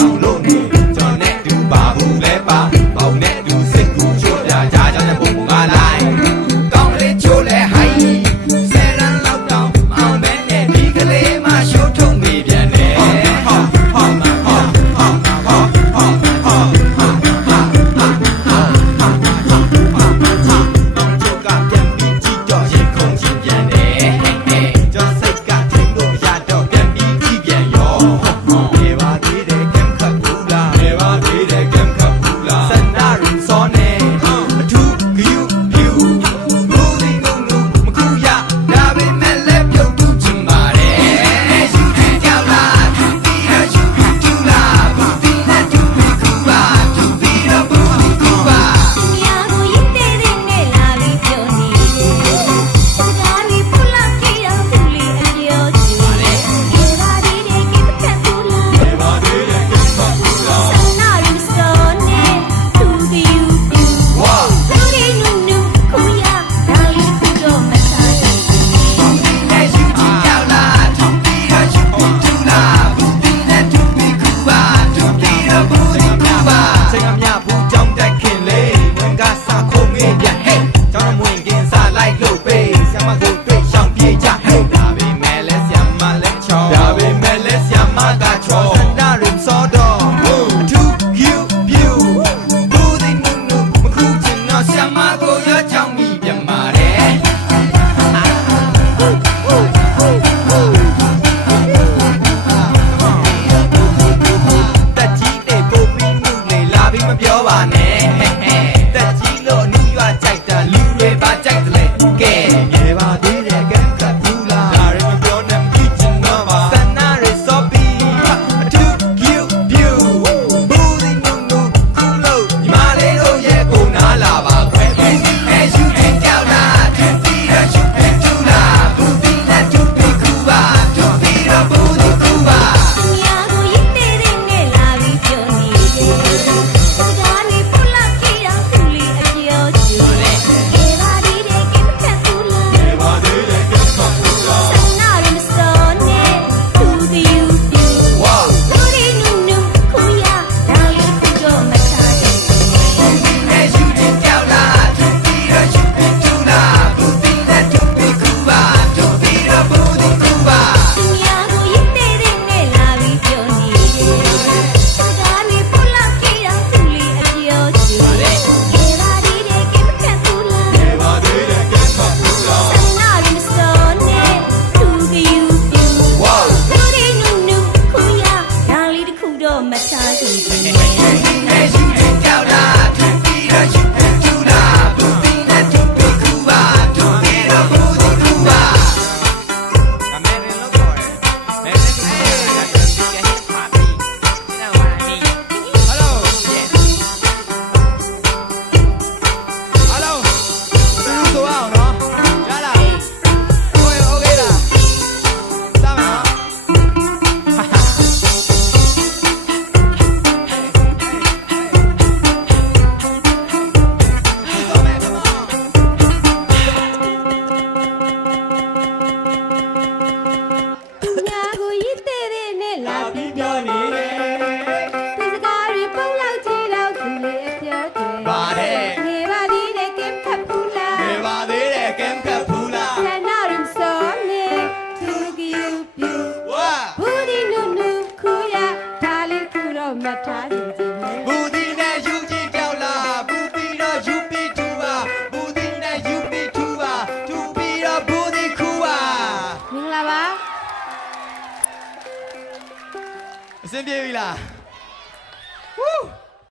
ကြောင့်လို့နေကျွန်နဲ့တူပါဘူးလဲပါပေါင်းနဲ့တူစိတ်ကူချိုးပြကြကြောင့်နဲ့ပုံငါလိုက်ကောင်းကလေးချိုးလဲဟိုင်းဆယ်ရန်လောက်တောင်အောင်မဲနဲ့ဒီကလေးမှရှိုးထုံနေပြန်တယ်ပြောပါနဲ့တက်ကြီးလို့အနူးရွာကြိုက်တာလူတွေပါကြိုက်တယ်လေကဲရေပါသေးတယ်ကဲခတ်ဘူးလားဒါရီမပြောနဲ့မကြည့်ချင်တော့ပါစန္နာရီစောပီအထူး cute view ဘူးဒီနုနုခုလို့ညီမလေးတို့ရဲ့ကိုနားလာပါခွဲအဲယူတင်ကြောက်လားထင်ပြီးတော့ယူတင်တူလားဘူးဒီနဲ့တူပြီးခုပါတူပြီးတော့ဘူးဒီခုပါညာကိုရစ်တဲ့နဲ့လာပြီးပြောနေတယ်ဘူးဒီနဲ့ယူကြည့်ကြောက်လားဘူးပြီးတော့ယူပြီးထူပါဘူးဒီနဲ့ယူပြီးထူပါထူပြီးတော့ဘူးဒီခူပါမင်္ဂလာပါအဆင်ပြေပြီလား